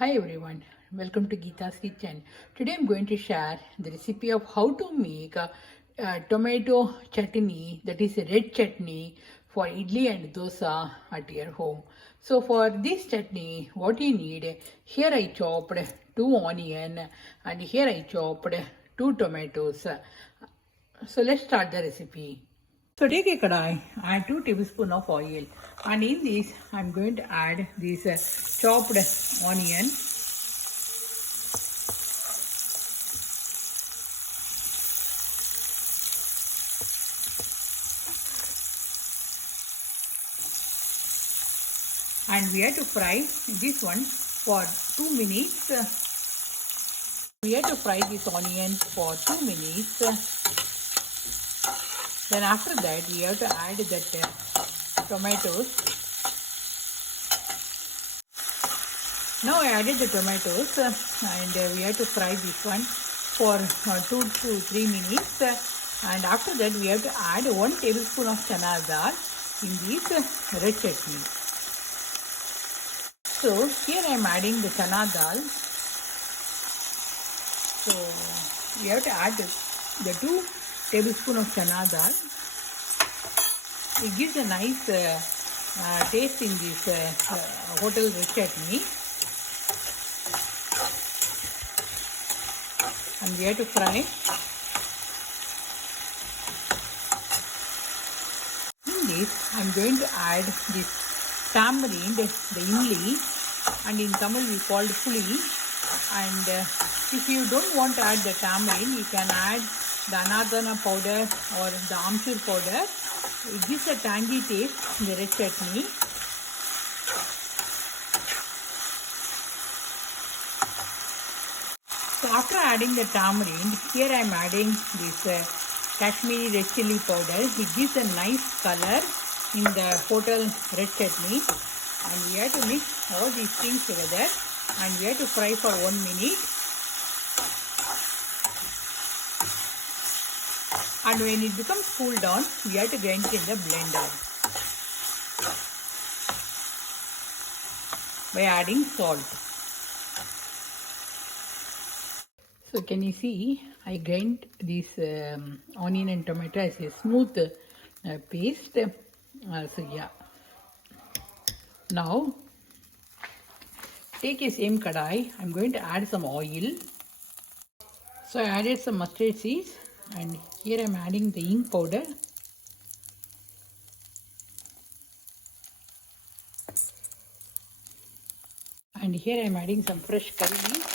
Hi everyone, welcome to Geeta's Kitchen. Today I'm going to share the recipe of how to make a tomato chutney, that is a red chutney for idli and dosa at your home. So for this chutney, what you need, here I chopped 2 onions and here I chopped 2 tomatoes. So let's start the recipe. So take a kadai, add 2 tablespoons of oil, and in this I'm going to add this chopped onion. And we have to fry this one for 2 minutes. We have to fry this onion for 2 minutes. Then after that we have to add that tomatoes. Now I added the tomatoes and we have to fry this one for 2 to 3 minutes. And after that we have to add 1 tablespoon of chana dal in this red chutney. So here I am adding the chana dal. So we have to add the 2 tablespoons of chana dal. It gives a nice taste in this hotel red chutney. And we have to fry. In this I am going to add this tamarind, the imli, and in Tamil we call it puli. And if you don't want to add the tamarind, you can add the anadana powder or the amchur powder. It gives a tangy taste in the red chutney. So after adding the tamarind, here I am adding this Kashmiri red chili powder. It gives a nice color in the hotel red chutney. And we have to mix all these things together and we have to fry for 1 minute. And when it becomes cool down, we have to grind it in the blender by adding salt. So can you see, I grind this onion and tomato as a smooth paste. So yeah. Now take a same kadai. I'm going to add some oil. So I added some mustard seeds and here I'm adding the ink powder. And here I'm adding some fresh curry leaves.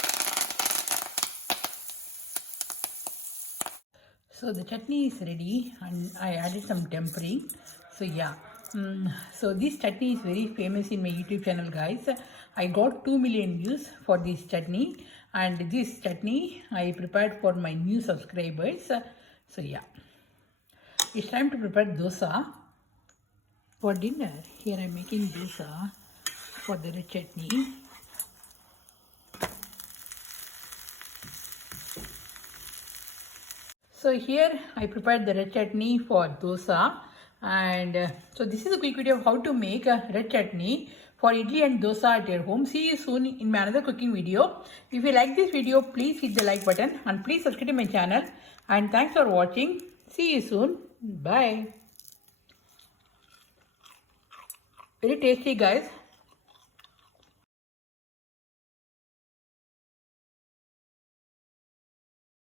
So the chutney is ready and I added some tempering. So yeah. So this chutney is very famous in my YouTube channel, guys. I got 2 million views for this chutney, and this chutney I prepared for my new subscribers. So yeah, it's time to prepare dosa for dinner. Here I'm making dosa for the red chutney. So here I prepared the red chutney for dosa. And so this is a quick video of how to make a red chutney for idli and dosa at your home. See you soon in my another cooking video. If you like this video, please hit the like button and please subscribe to my channel. And thanks for watching. See you soon. Bye. Very tasty, guys.